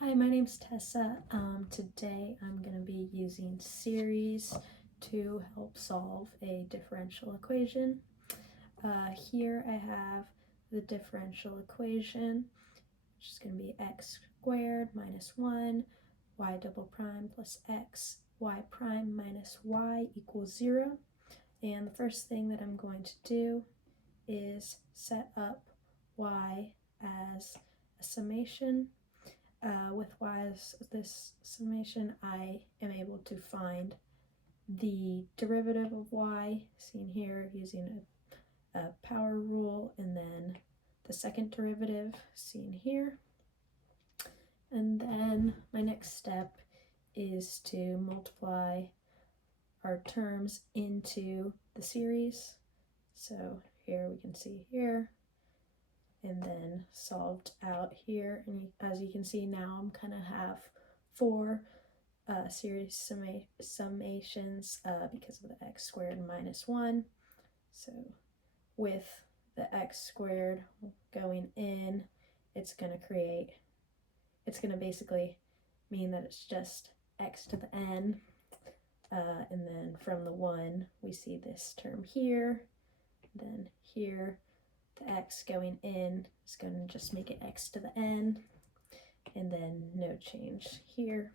Hi, my name's Tessa. Today I'm going to be using series to help solve a differential equation. Here I have the differential equation, which is going to be x squared minus 1, y double prime plus x, y prime minus y equals 0. And the first thing that I'm going to do is set up y as a summation. With y's this summation, I am able to find the derivative of y, seen here using a power rule, and then the second derivative, seen here. And then my next step is to multiply our terms into the series. So here we can see here, and then solved out here. And as you can see now, I'm kind of have four series summations because of the x squared minus 1. So with the x squared going in, it's going to basically mean that it's just x to the n. And then from the 1, we see this term here. Then here, the x going in is going to just make it x to the n. And then no change here.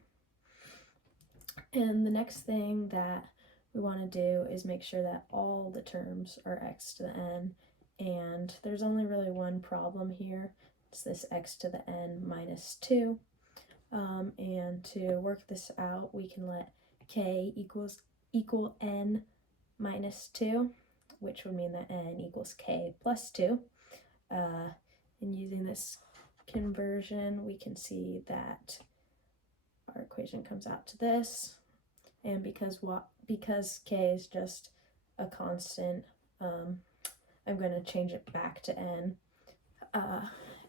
And the next thing that we want to do is make sure that all the terms are x to the n, and there's only really one problem here. It's this x to the n minus 2. And to work this out, we can let k equal n minus 2, which would mean that n equals k plus 2. And using this conversion, we can see that our equation comes out to this. And because k is just a constant, I'm going to change it back to n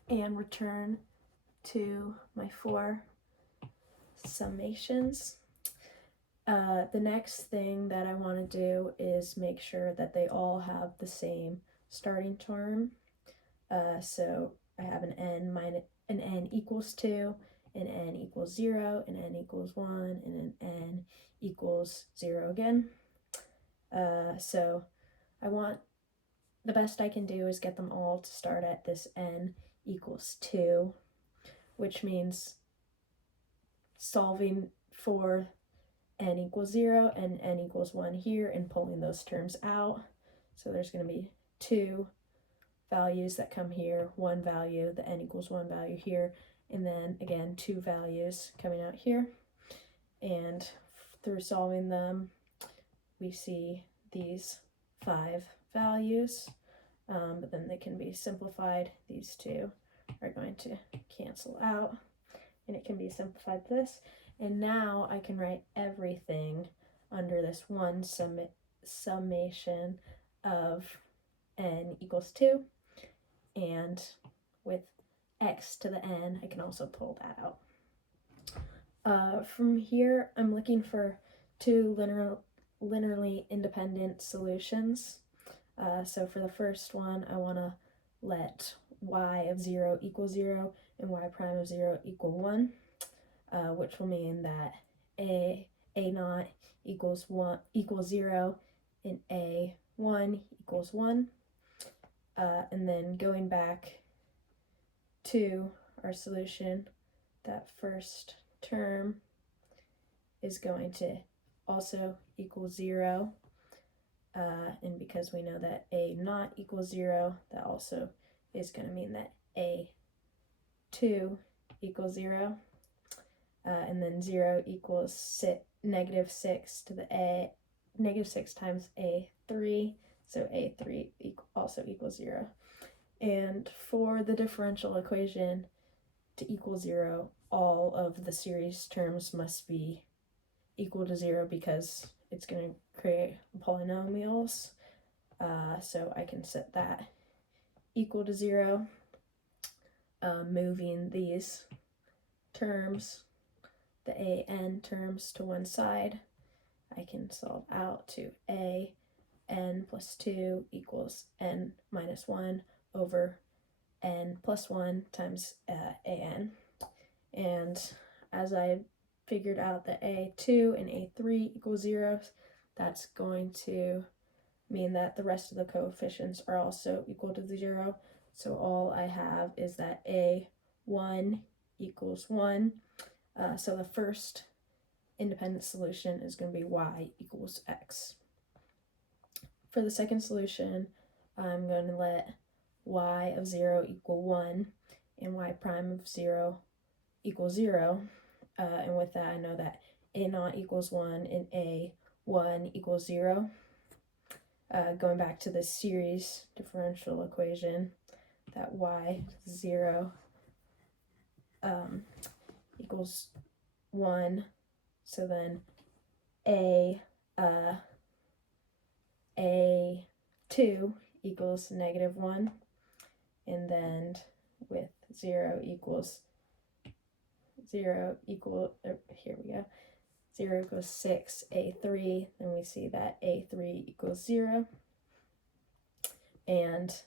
and return to my 4 summations. The next thing that I want to do is make sure that they all have the same starting term. So I have an n equals 2, an n equals 0, an n equals 1, and an n equals 0 again. So the best I can do is get them all to start at this n equals 2, which means solving for n equals 0 and n equals 1 here and pulling those terms out. So there's going to be 2 values that come here, 1 value, the n equals 1 value here, and then again 2 values coming out here. And through solving them, we see these 5 values, but then they can be simplified. These 2 are going to cancel out, and it can be simplified this. And now I can write everything under this one summation of n equals 2, and with x to the n, I can also pull that out. From here, I'm looking for 2 linearly independent solutions. So for the first one, I want to let y of 0 equal 0 and y prime of 0 equal 1, which will mean that a naught equals 0 and a1 equals 1. And then going back to our solution, that first term is going to also equal 0. And because we know that a naught equals 0, that also is going to mean that a2 equals 0. And then 0 equals negative 6 to the negative 6 times a3, so a3 also equals 0. And for the differential equation to equal 0, all of the series terms must be equal to 0 because it's going to create polynomials. So I can set that equal to 0, moving these terms, the an terms, to one side. I can solve out to a n plus 2 equals n minus 1 over n plus 1 times an. And as I figured out that a2 and a3 equals 0, that's going to mean that the rest of the coefficients are also equal to 0. So all I have is that a1 equals 1. So the first independent solution is going to be y equals x. For the second solution, I'm going to let y of 0 equal 1 and y prime of 0 equals 0. And with that, I know that a0 equals 1 and a1 equals 0. Going back to the series differential equation, that y0 equals 1. So then a2 equals negative 1, and then with 0 equals 0 equals 6, a3, then we see that a3 equals 0, and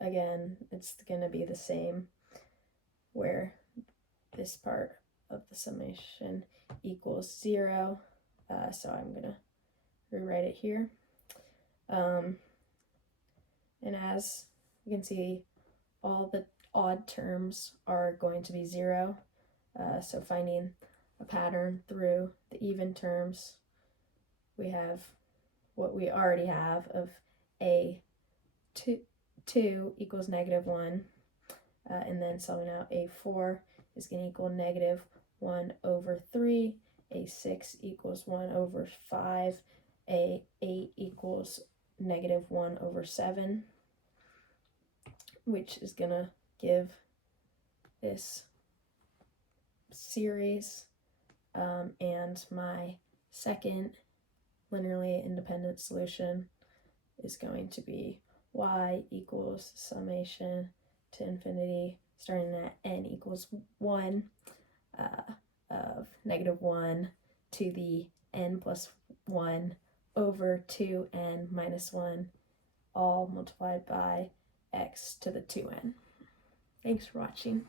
again it's going to be the same where this part of the summation equals 0, so I'm going to rewrite it here. And as you can see, all the odd terms are going to be 0, so finding a pattern through the even terms, we have what we already have of a2 equals negative 1, and then solving out a4 is going to equal negative 1 over 3, a6 equals 1 over 5, a8 equals negative 1 over 7, which is going to give this series, and my second linearly independent solution is going to be y equals summation to infinity starting at n equals 1 of negative 1 to the n plus 1 over 2n minus 1, all multiplied by x to the 2n. Thanks for watching.